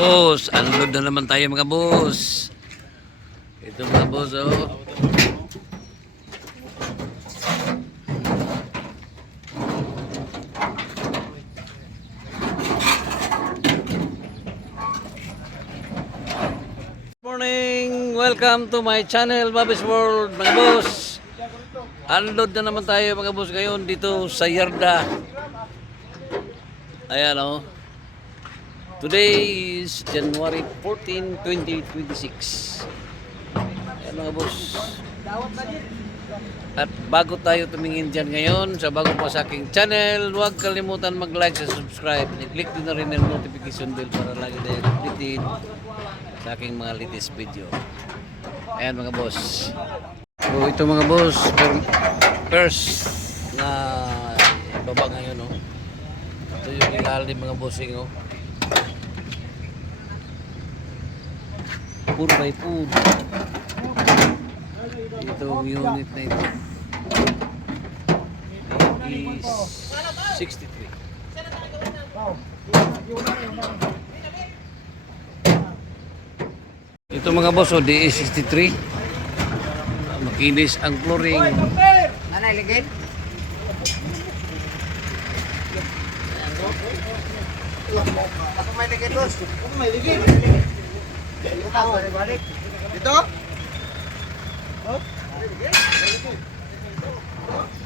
boss, unload na naman tayo mga boss. Ito mga boss, oh. Morning! Welcome to my channel, Bobby's World, mga boss. Unload na naman tayo mga boss ngayon dito sa yarda. Ayan, oh. Today is January 14, 2026. Ayan mga boss. At bago tayo tumingin dyan ngayon sa bago po sa aking channel, huwag kalimutan mag-like at subscribe. I-click din na rin ang notification bell para lagi tayo updated sa aking mga latest video. Ayan mga boss. So ito mga boss, first na baba ngayon, oh. Ito yung ilalim mga bossing, oh. 4x4. Itong unit na ito is 63. Ito mga boss, oh, DE63. Makinis ang flooring. Nanay ligid? Ako may ligid, boss. Ako may ligid. Balik. Dito?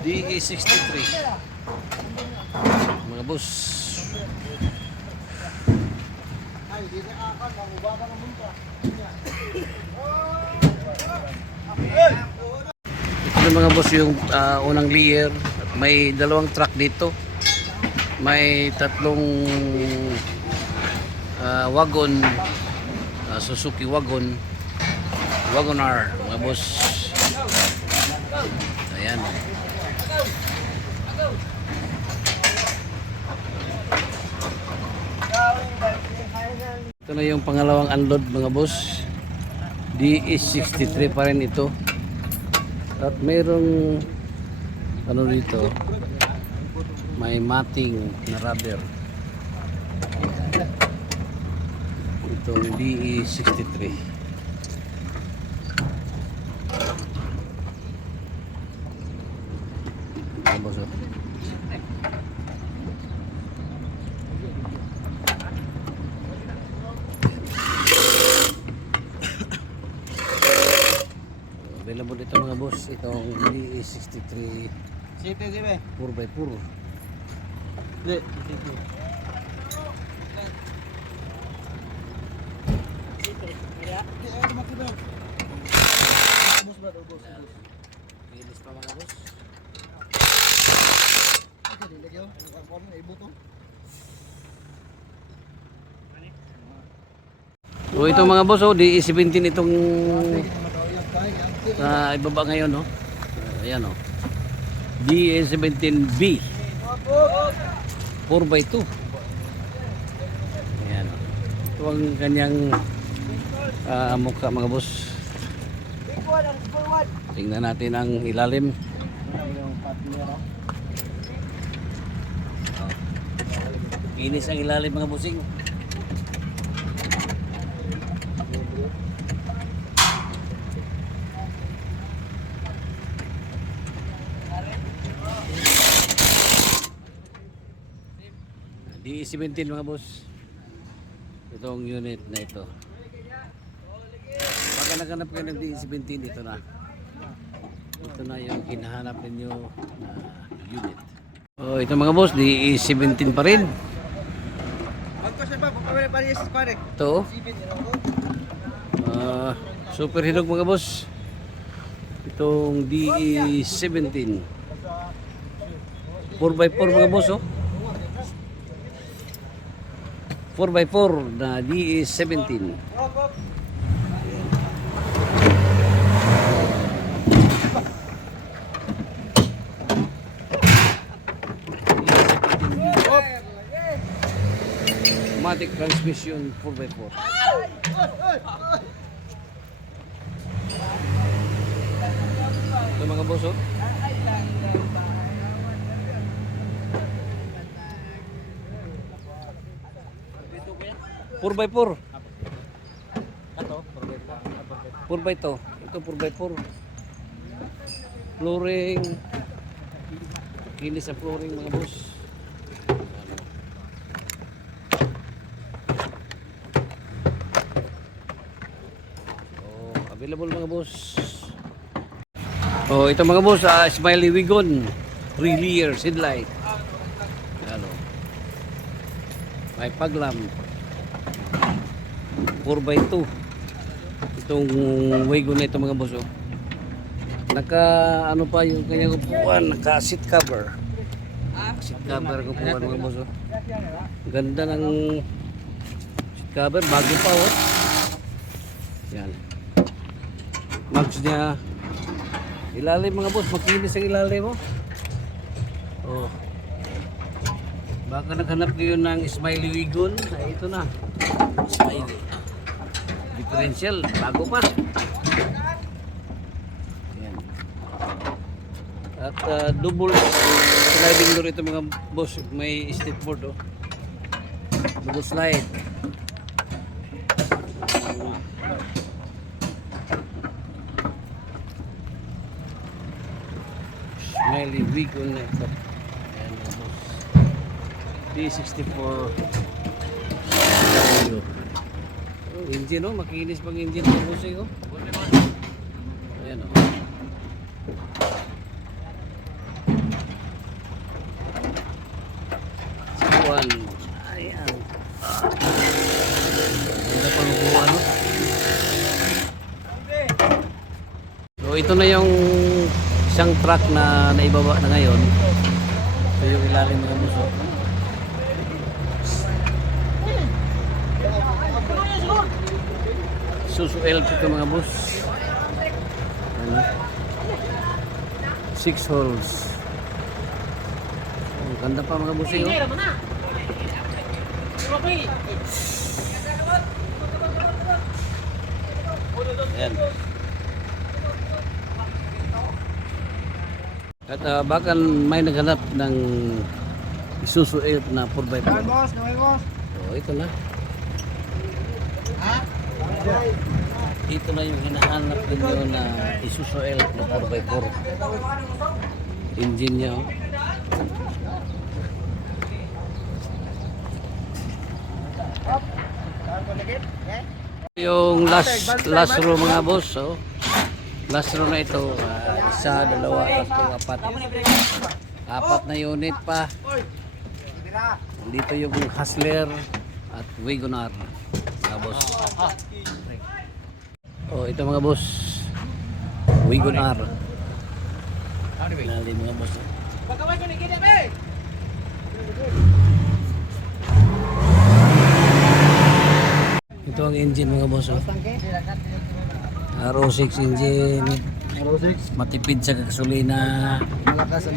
DE63. Mga boss. Ito mga boss yung unang layer. May dalawang truck dito. May tatlong wagon, Suzuki wagon, Wagoner, mga boss. Ayan. Ito na yung pangalawang unload mga boss. DE63 pa rin ito. At mayroong ano dito, may mating na rubber. Itong DE63. Boss, oh. Available dito mga boss, itong DE63 4x4. Hindi. Pilis pa mga boss. So ito mga boss, oh, DE17 itong ibaba ngayon, no? Ayan, oh. DE17B 4x2. Ayan, oh. Ito ang kanyang mukha mga boss. Tingnan natin ang ilalim. Inis ang ilalim mga bossing. DE17 mga boss. Itong unit na ito. Pag naghanap kayo ng DE17, ito na. Ito na yung hinahanap ninyo na unit. Oh, ito mga boss, DE17 pa rin. Ito. Super hinog mga boss. Itong DE17. 4x4 mga boss, oh. 4x4 na DE17. Automatic transmission 4x4. Ito mga boss, oh. 4x4. Ato, 4x2. Ito 4x4. Flooring. Kinis sa flooring mga boss. Available mga boss. Oh, ito mga boss, Smiley Wigon 3 layers headlight. Ano? May paglam. 4x2. Itong Wigon na ito mga boss. Oh. Naka ano pa yung kanyang upuan, naka seat cover. Seat cover ng upuan mga boss. Oh. Ganda ng seat cover, bago pa oh. Yan. Mags niya. Ilalim mga boss, makinis ang ilalim mo. Oh. Baka naghanap kayo ng Smiley Wigon. Ay, ito na. Smiley. Differential, bago pa. Yan. At double sliding door ito mga boss. May skateboard oh. Double slide. Smiley Wigon na ito. Ayan mga boss. D64 W. Oh, engine oh, makinis pang engine ng boss eh oh. Ayan oh. Sikuan. Ayan. Ganda pang upuan oh. So ito na yung isang truck na naibaba na ngayon. Ito yung ilalim ng buso. Suso elf ito mga bus. Ano? 6 holes. Oh, ganda pa mga bus eh. Oh. Ayan. At baka may naghanap ng Isuzu Elf na 4x4. boss, boss. So, ito na. Ha? Ito na yung hinahanap ninyo na Isuzu Elf na 4x4. Engine niya. Oh. Yung last row mga boss. Oh. Last row na ito, isa, dalawa, tatlo, apat. Apat na unit pa. Dito yung Hustler at Wagoner. Mga boss. Oh, ito mga boss. Wagoner. Nali mga boss. Ito ang engine mga boss. Oh. RO6 engine. RO6. Matipid sa gasolina. Malakas ang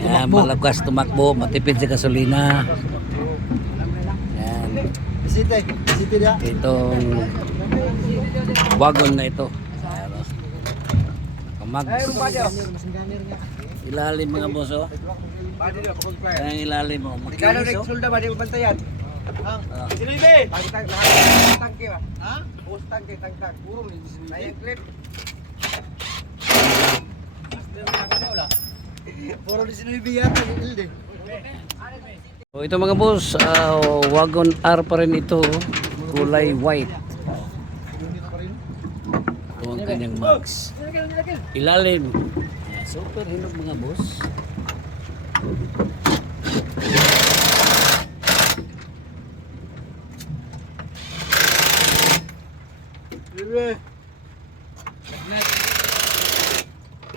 Yan, malakas tumakbo, matipid sa gasolina. Yan. Bisite. Bisite dia. Itong wagon na ito. Ayan, oh. Kamags. Ilalim mga boss oh. Kaya ilalim mo. Magkano Makinis oh. nagsulda ba di bantayan? Ah. Sinibe. Tangke ba? Ha? Post tangke, tangke. Puro ni sinibe. Ayang clip. Puro di sinibe yata ni Ilde. So, ito mga boss, wagon R pa rin ito, kulay white. Ito ang kanyang mags. Ilalim. Yeah, super hinog mga boss.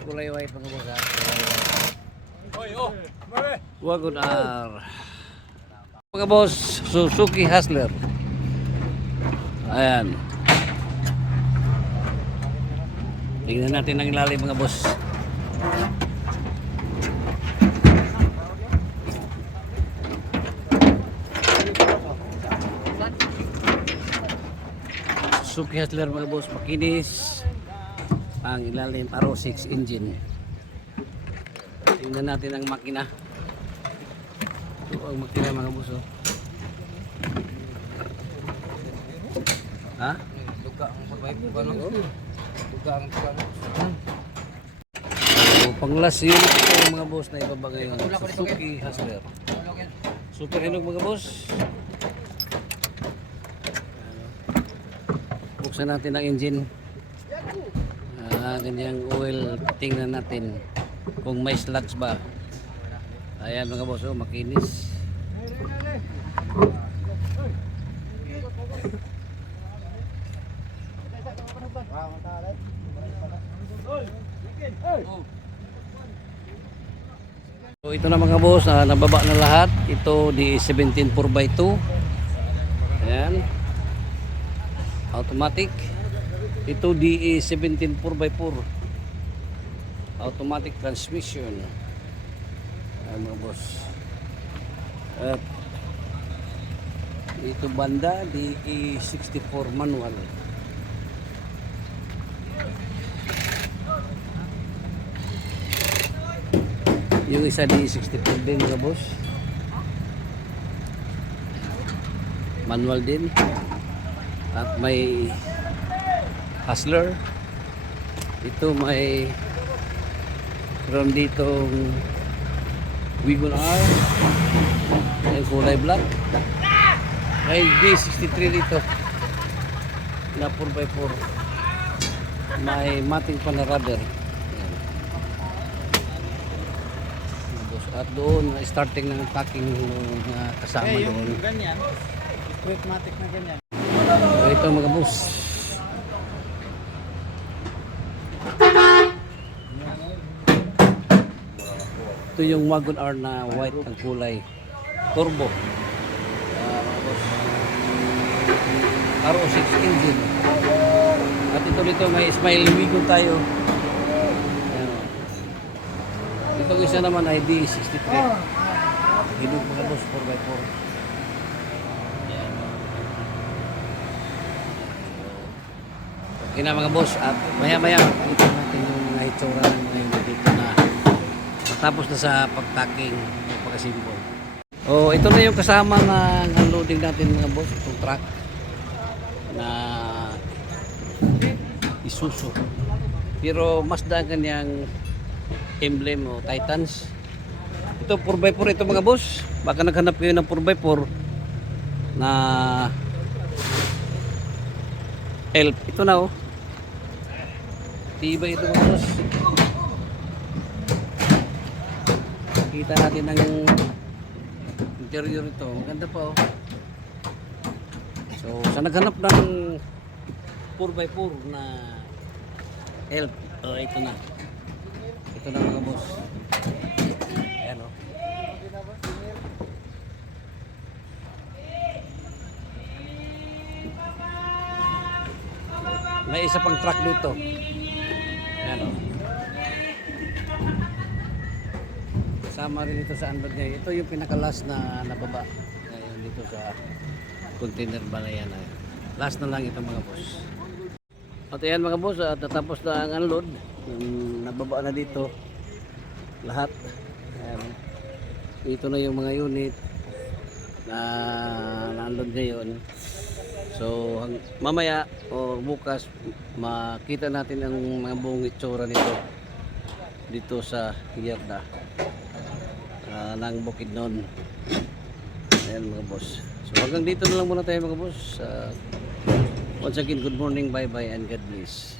Kulay white mga boss. Wagon R. Mga boss, Suzuki Hustler. Ayan. Tingnan natin ang ilalim mga boss. Suzuki Hustler mga boss, makinis. Ang ilalim RO6 engine. Tingnan natin ang makina. Ito ang makina mga boss. Oh. Ha? Duga ang pagbaypo ba no? Duga ang So, pang-last unit ito mga boss na ibaba ngayon. Suzuki Hustler. Super hinog mga boss. Buksan natin ang engine. Ganyang oil, tingnan natin kung may slugs ba. Ayan mga boss, oh, makinis. So ito na mga boss, nababa na lahat. Ito di 17 4x2. Ayan. Automatic. Ito di 17 4x4. Automatic transmission. Ayan mga boss. At ito banda di 64 manual. Yung isa di 64 din mga boss. Manual din. At may Hustler. Ito may from ditong Wigon R. May kulay black. May D63 dito. Na 4x4. May mating pa na rubber. At doon, starting ng packing ng kasama doon. ganyan. Quickmatic na ganyan. So, ito mga boss. Ito yung Wagon R na white ang kulay. Turbo. Mga boss. RO6 engine. At ito dito may Smile Wigon tayo. Itong isa naman ay D63. Hinog mga boss, 4x4. Yan. Okay na mga boss. At maya-maya, ito natin yung mga itsura ng mga hindi dito na matapos na sa pagtaking o pagkasimbol. Oh, ito na yung kasama ng unloading natin mga boss. Itong truck na Isuzu. Pero mas daan kanyang emblem o Titans. Ito 4x4 ito mga boss. Baka naghanap kayo ng 4x4 na help. Ito na oh. Tibay ito mga boss. Kita natin ang interior ito. Maganda pa oh. So sa naghanap ng 4x4 na help. Ito na. Ito na mga boss. Ayan o. May isa pang truck dito. Ayan o. Kasama rin ito sa unload niya. Ito yung pinaka-last na nababa. Ngayon dito sa container balayan. Last na lang ito mga boss. At ayan mga boss, at natapos na ang unload. Nababa na dito lahat. Ayan. Ito na yung mga unit na na-unload ngayon. So mamaya o bukas makita natin ang mga buong itsura nito dito sa Yarda ng Bukidnon. Ayan mga boss. So hanggang dito na lang muna tayo mga boss. Once again, good morning, bye bye and God bless.